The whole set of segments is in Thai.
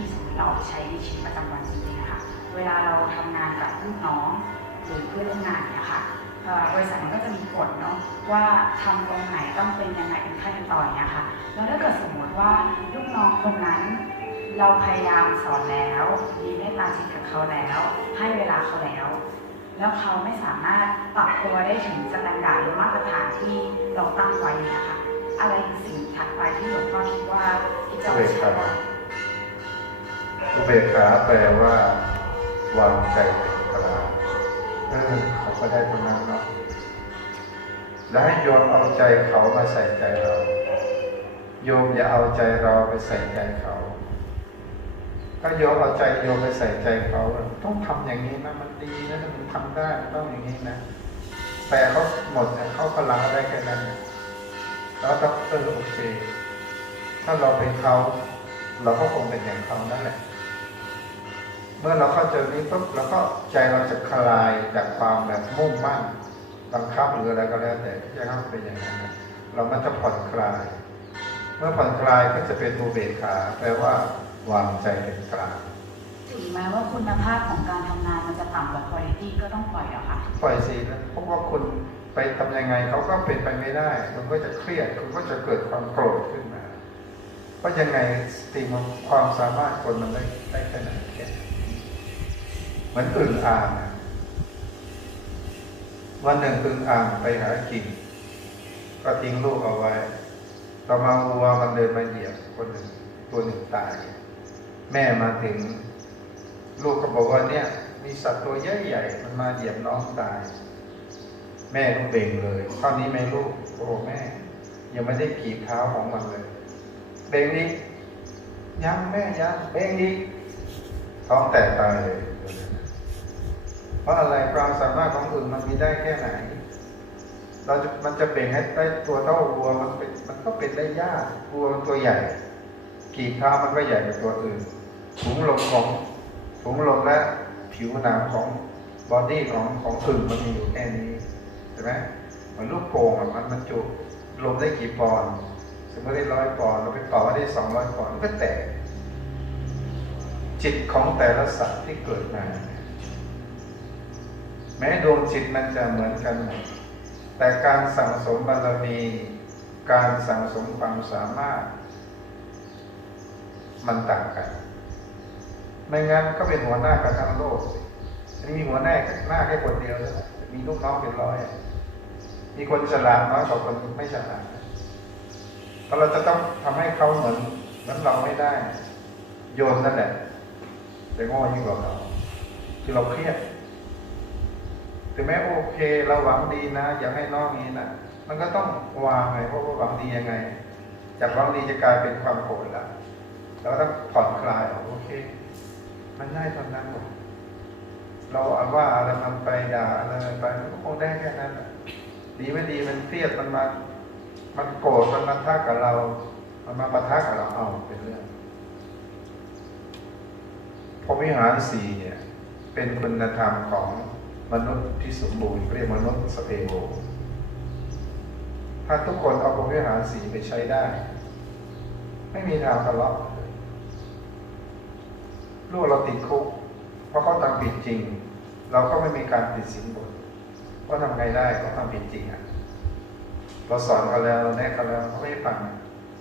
ที่เราเอาไปใช้ในชีวิตประจำวันจริงๆนะคะเวลาเราทำงานกับลูกน้องหรือเพื่อนร่วมงานเนี่ยค่ะบริษัทมันก็จะมีกฎเนาะว่าทำตรงไหนต้องเป็นยังไงเป็นขั้นเป็นตอนเนี่ยค่ะแล้วถ้าเกิดสมมติว่าลูกน้องคนนั้น เราพยายามสอนแล้วมีเมตตาจิตกับเขาแล้ว ให้เวลาเขาแล้ว แล้วเขาไม่สามารถปรับตัวได้ถึงสแตนดาร์ดหรือมาตรฐานที่เราตั้งไว้เนี่ยค่ะอะไรสิ่งถัดไปที่หลวงพ่อคิดว่าที่จะอุเบกขา อุเบกขาแปลว่าวางใจเป็นกลางเออเขาก็ได้ตรงนั้นเนาะแล้วให้โยมเอาใจเขามาใส่ใจเรา โยมอย่าเอาใจเราไปใส่ใจเขา ถ้าโยมเอาใจโยมไปใส่ใจเขา ต้องทำอย่างนี้นะมันดีนะมันทำได้ต้องอย่างนี้นะ แต่เขาหมดเนี่ยเขาพลังได้แค่นั้นเนี่ยแล้วต้องเออโอเค ถ้าเราเป็นเขา เราก็คงเป็นอย่างเขานั่นแหละ เมื่อเราเข้าใจนี้ปุ๊บเราก็ใจเราจะคลายจากความแบบมุ่งมั่นบังคับหรืออะไรก็แล้วแต่ที่จะให้เป็นอย่างนั้นนะเรามันจะผ่อนคลาย เมื่อผ่อนคลายก็จะเป็นอุเบกขาแปลว่าวางใจเป็นกลางถึงแม้ว่าคุณภาพของการทำงานมันจะต่ำกว่าคุณภาพก็ต้องปล่อยแล้วค่ะปล่อยสินะเพราะว่าคุณไปทำยังไงเขาก็เป็นไปไม่ได้ คุณก็จะเครียดคุณก็จะเกิดความโกรธขึ้นมา เพรายังไงสติมันความสามารถคนมันได้ได้แค่ไหนแค่นั้เหมือนอึ่งอ่างวันหนึ่งอึ่งอ่างไปหากินก็ทิ้งลูกเอาไว้ต่อมาวัวมันเดินมาเหยียบคนหนึ่งตัวหนึ่งตาย แม่มาถึง ลูกก็บอกว่าเนี่ย มีสัตว์ตัวใหญ่ๆมันมาเหยียบน้องตาย แม่ก็เบ่งเลยเท่านี้ไหมลูกโอ้แม่ ยังไม่ได้กีบเท้าของมันเลย เบ่งนี้ยังแม่ยังเบ่งนี้ท้องแตกตายเลยเพราะอะไรความสามารถของอื่นมันมีได้แค่ไหน เราจะมันจะเบ่งให้ได้ตัวเท่าวัวมันเป็นมันก็เป็นได้ยากวัวมันตัวใหญ่ กีบเท้ามันก็ใหญ่กว่าตัวอื่นถุงลมของถุงลมและผิวหนังของบอดี้ของของอึ่งมันมีอยู่แค่นี้ใช่ไหมมือนลูกโป่งมันมันจุลมได้กี่ปอนด์ สมมติได้ร้อยปอนด์เราไปเป่าได้สองร้อยปอนด์ก็แตก จิตของแต่ละสัตว์ที่เกิดมา แม้ดวงจิตมันจะเหมือนกันหมดแต่การสั่งสมบารมี การสั่งสมความสามารถ มันต่างกัน ไม่งั้นก็เป็นหัวหน้ากันทั้งโลกไม่มีหัวหน้าหน้าแค่คนเดียว มีลูกน้องเป็นร้อย มีคนฉลาดน้อยกว่าคนไม่ฉลาด เพราะเราจะต้องทำให้เขาเหมือนเหมือนเราไม่ได้ โยนนั่นแหละแต่โง่ยิ่งกว่าเราคือเราเครียดถึงแม้โอเคเราหวังดีนะ อยากให้น้องนี้นะมันก็ต้องวางไงเพราะว่าหวังดียังไง จากหวังดีจะกลายเป็นความโกรธแล้วเราก็ต้องผ่อนคลายโอเค มันได้เท่านั้นหมดเราเอาว่าอะไรมันไปด่าอะไรมันไปมันก็คงได้แค่นั้นดีไม่ดีมันเครียดมันมา มันโกรธมันมาทักกับเรา มันมาปะทะกับเราเอาเป็นเรื่องพรวิหารสี่เนี่ยเป็นคุณธรรมของมนุษย์ที่สมบูรณ์เรียกมนุษย์สเตโบถ้าทุกคนเอาพรวิหารสี่ไปใช้ได้ ไม่มีทางทะเลาะเลยลูกเราติดคุก เพราะเขาทำผิดจริง เราก็ไม่มีการติดสินบนว่าทำไงได้เขาทำผิดจริงอะ เราสอนเขาแล้วเราแนะเขาแล้วเขาไม่ฟัง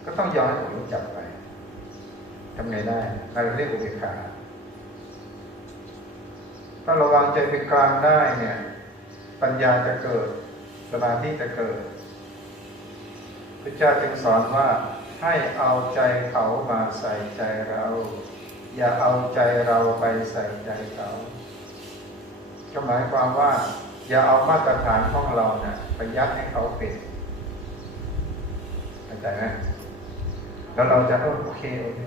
ก็ต้องยอมให้ผมรู้จักไปทำไงได้เราเรียกอุเบกขาถ้าเราวางใจเป็นกลางได้เนี่ย ปัญญาจะเกิดสมาธิจะเกิดพระเจ้าจึงสอนว่าให้เอาใจเขามาใส่ใจเรา อย่าเอาใจเราไปใส่ใจเขาก็หมายความว่า อย่าเอามาตรฐานของเราเนี่ยไปยัดให้เขาเป็น ใจไหมแล้วเราจะโอเคโอเค